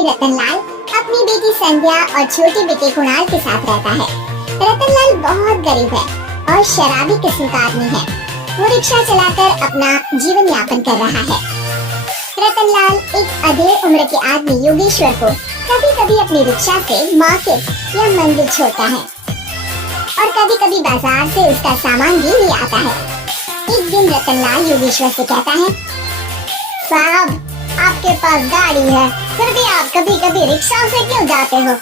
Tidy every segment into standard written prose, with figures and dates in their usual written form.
में रतनलाल अपनी बेटी संध्या और छोटे बेटे कुणाल के साथ रहता है। रतनलाल बहुत गरीब है और शराबी किस्म का आदमी है। वो रिक्शा चलाकर अपना जीवन यापन कर रहा है। रतनलाल एक अधेड़ उम्र के आदमी योगेश्वर को कभी कभी अपनी रिक्शा से मार्केट या मंदिर छोड़ता है और कभी कभी बाजार से उसका सामान भी ले आता है। एक दिन रतनलाल योगेश्वर से कहता है, साहब आपके पास गाड़ी है, फिर भी आप कभी कभी रिक्शा से क्यों जाते हो?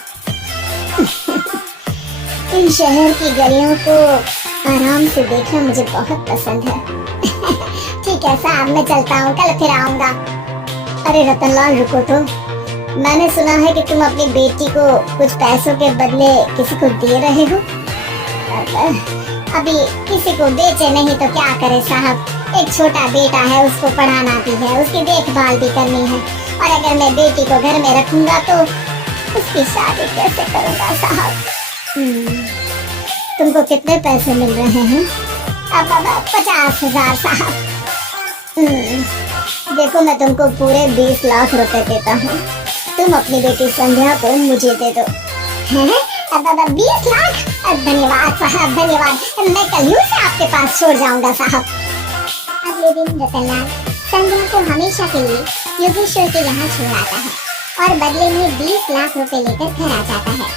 इन शहर की गलियों को आराम से देखना मुझे बहुत पसंद है। ठीक है साहब, मैं चलता हूँ, कल फिर आऊंगा। अरे रतनलाल रुको तो, मैंने सुना है कि तुम अपनी बेटी को कुछ पैसों के बदले किसी को दे रहे हो। अभी किसी को बेचे नहीं तो क्या करे साहब, एक छोटा बेटा है, उसको पढ़ाना भी है, उसकी देखभाल भी करनी है, और अगर मैं बेटी को घर में रखूंगा तो उसकी शादी कैसे करूंगा साहब? तुमको कितने पैसे मिल रहे हैं? अब 50,000 साहब। देखो मैं तुमको पूरे 20 लाख रुपए देता हूँ, तुम अपनी बेटी संध्या को मुझे दे दो। हैं? 20 लाख? धन्यवाद साहब, धन्यवाद, मैं कल ही से आपके पास छोड़ जाऊंगा साहब। अगले दिन रतनलाल संध्या को हमेशा के लिए योगेश्वर के यहाँ छोड़ आता है और बदले में 20 लाख रुपए लेकर घर आ जाता है।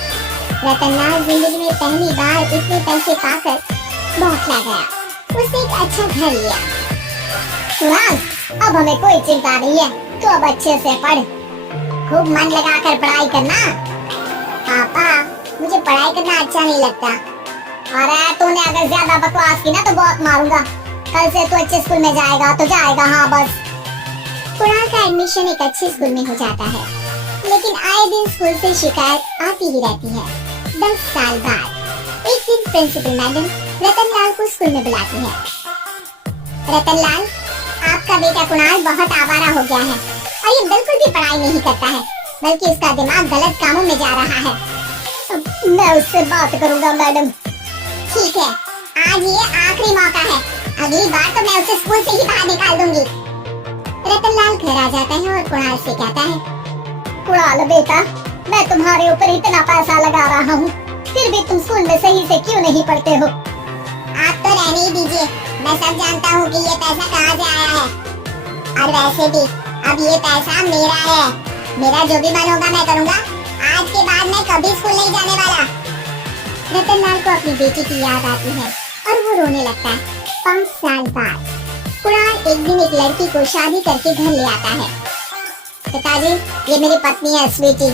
रतनलाल जिंदगी में पहली बार इतने पैसे पाकर बौखला गया। उसने एक अच्छा घर लिया। कुणाल, अब हमें कोई चिंता नहीं है, तो अब अच्छे से पढ़, खूब मन लगाकर पढ़ाई करना। पापा मुझे पढ़ाई करना अच्छा नहीं लगता। अरे तूने अगर ज्यादा बकवास की ना तो बहुत मारूंगा। कल से तू अच्छे स्कूल में जाएगा तो जाएगा, हाँ बस। कुणाल का एडमिशन एक अच्छे स्कूल में हो जाता है, लेकिन आए दिन स्कूल से शिकायत आती ही रहती है। 10 साल बाद एक दिन प्रिंसिपल मैडम रतनलाल को स्कूल में बुलाती है। रतनलाल, आपका बेटा कुणाल बहुत आवारा हो गया है और ये बिल्कुल भी पढ़ाई नहीं करता है, बल्कि इसका दिमाग गलत कामों में जा रहा है। मैं उससे बात करूंगा मैडम। ठीक है, आज ये आखिरी मौका है, अगली बार तो मैं उसे स्कूल से ही बाहर निकाल दूंगी। रतनलाल घर आ जाता है और कुणाल से कहता है, कुणाल बेटा, मैं तुम्हारे ऊपर इतना पैसा लगा रहा हूँ, फिर भी तुम स्कूल में सही से क्यों नहीं पढ़ते हो? आप तो रहने ही दीजिए, मैं सब जानता हूँ कि ये पैसा कहाँ से आया है, और वैसे भी अब ये पैसा मेरा है, मेरा जो भी मन होगा मैं करूँगा। आज के बाद मैं कभी स्कूल नहीं जाने वाला। रतनलाल को अपनी बेटी की याद आती है और वो रोने लगता है। 5 साल बाद कुणाल एक दिन एक लड़की को शादी करके घर ले आता है। पिताजी, ये मेरी पत्नी है स्वीटी।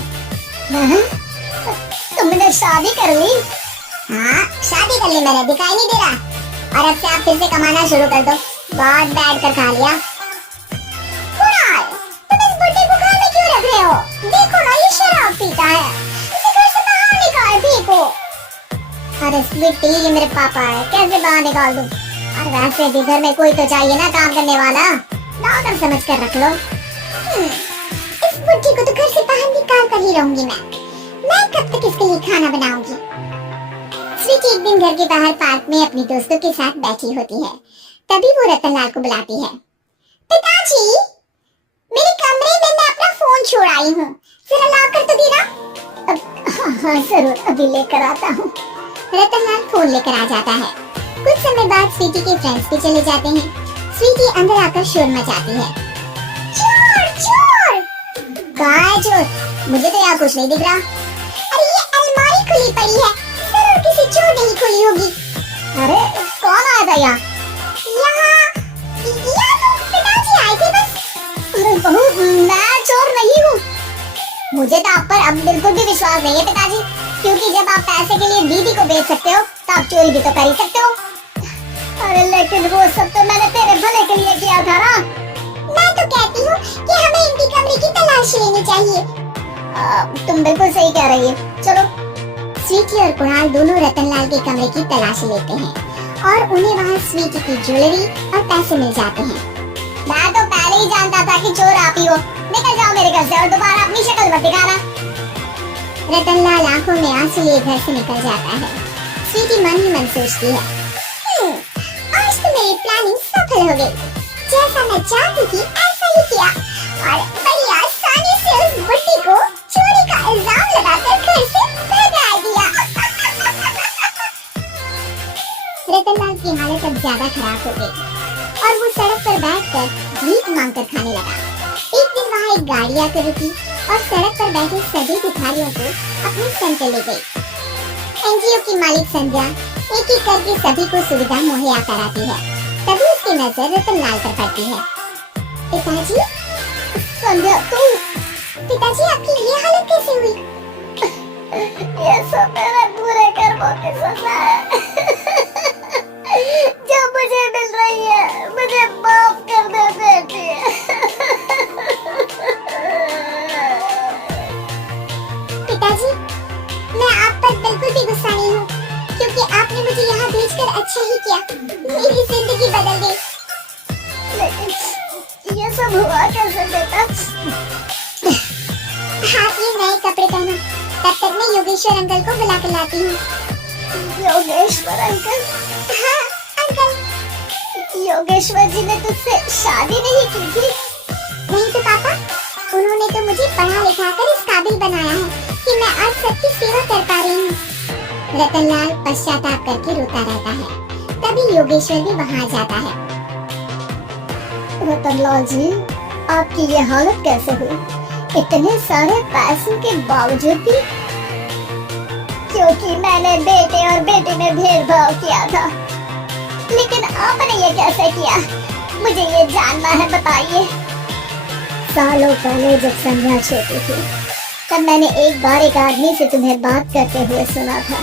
तुमने शादी कर ली? हाँ, शादी कर ली मैंने, दिखाई नहीं दे रहा। और अब से आप फिर से कमाना शुरू कर दो, बहुत बैठ कर खा लिया। कुणाल, तुम इस बुड्ढे को घर में क्यों रख रहे हो? देखो ना, ये शराब पीता है, इसे घर से बाहर निकाल फेंको। अरे स्वीटी, ये मेरे पापा है, कैसे बाहर निकाल दूं? और वैसे भी घर में कोई तो चाहिए ना काम करने वाला, नौकर समझ कर रख लो। इस बुड्ढी को तो घर से बाहर निकाल कर ही रहूंगी मैं कब तक इसके लिए खाना बनाऊंगी? स्वीटी एक दिन घर के बाहर पार्क में अपनी दोस्तों के साथ बैठी होती है। तभी वो रतनलाल को बुलाती है। पिताजी, मेरे कमरे में मैं अपना फोन छोड़ आई हूँ, जरा लॉक कर तो देना। हाँ जरूर, अभी लेकर आता हूँ। रतनलाल फोन लेकर आ जाता है। कुछ समय बाद स्वीटी के फ्रेंड्स भी चले जाते हैं। स्वीटी अंदर आकर शोर मचाती है। चोर चोर! कहाँ है चोर? मुझे तो यहाँ कुछ नहीं दिख रहा। अरे ये अलमारी खुली पड़ी है, जरूर किसी चोर ने ही खोली होगी। अरे कौन आया था यहाँ? यहाँ तो पिताजी आए थे बस। अरे बहू, मैं चोर नहीं हूँ। मुझे तो आप पर अब बिल्कुल भी विश्वास नहीं है पिताजी, क्योंकि जब आप पैसे के लिए दीदी को बेच सकते हो तो आप चोरी भी तो कर ही सकते हो। अरे लेकिन वो सब तो मैंने तेरे भले के लिए किया था ना। मैं तो कहती हूँ कि हमें इनके कमरे की तलाशी लेनी चाहिए। तुम बिल्कुल सही कह रही है। चलो। स्वीटी और कुणाल दोनों रतनलाल के कमरे की तलाशी लेते हैं और उन्हें वहाँ स्वीटी की ज्वेलरी और पैसे मिल जाते हैं। मैं तो पहले ही जानता था कि चोर आप ही हो। निकल जाओ मेरे घर से और दोबारा अपनी शक्ल मत दिखाना। रतनलाल आंखों में आंसू लिए घर से निकल जाता है। स्वीटी मन ही मन सोचती है, आज तो मेरी प्लानिंग सफल हो गई। जैसा मैं चाहती थी ऐसा ही किया और बड़ी आसानी से उस बुड्ढी को हो गई और वो सड़क पर बैठकर भीख मांगकर खाने लगा। एक दिन वहाँ एक गाड़ी आकर रुकी और सड़क पर बैठे सभी भिखारियों को अपने संग ले गई। एनजीओ की मालिक संध्या एक एक करके सभी को सुविधा मुहैया कराती है। तभी उसकी नजर रतनलाल पर पड़ती है। पिताजी, संध्या पिताजी आपकी ये हालत कैसे हुई? ये सब मेरे बुरे कर्मों की सजा है जो मुझे मिल रही है। मुझे माफ कर दे बेटी। पिताजी, मैं आप पर बिल्कुल भी गुस्सा नहीं हूँ, क्योंकि आपने मुझे यहाँ भेजकर अच्छा ही किया। मेरी जिंदगी बदल गई। लेकिन ये सब हुआ कैसे बेटा? आप ये नए कपड़े पहनो, तब तक मैं योगेश्वर अंकल को बुला कर लाती हूँ। योगेश्वर अंकल? हाँ अंकल। योगेश्वर जी ने तुझसे शादी नहीं की थी? नहीं तो पापा, उन्होंने तो मुझे पढ़ा लिखा कर इस काबिल बनाया है कि मैं आज सबकी सेवा कर पा रही हूँ। रतनलाल पश्चाताप करके रोता रहता है। तभी योगेश्वर भी वहाँ जाता है। रतनलाल जी, आपकी ये हालत कैसे हुई? इतने सारे पैसों के बावजूद भी? क्योंकि मैंने बेटे और बेटे में भेदभाव किया था। लेकिन आपने ये कैसे किया? मुझे ये जानना है, बताइए। सालों पहले जब संध्या छोटी थी, तब मैंने एक बार एक आदमी से तुम्हें बात करते हुए सुना था,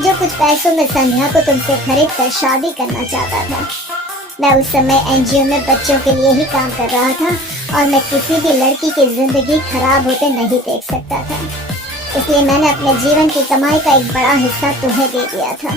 जो कुछ पैसों में संध्या को तुमसे खरीद कर शादी करना चाहता था। मैं उस समय एनजीओ में बच्चों के लिए ही काम कर रहा था और मैं किसी भी लड़की की जिंदगी खराब होते नहीं देख सकता था। इसलिए मैंने अपने जीवन की कमाई का एक बड़ा हिस्सा तुम्हें दे दिया था।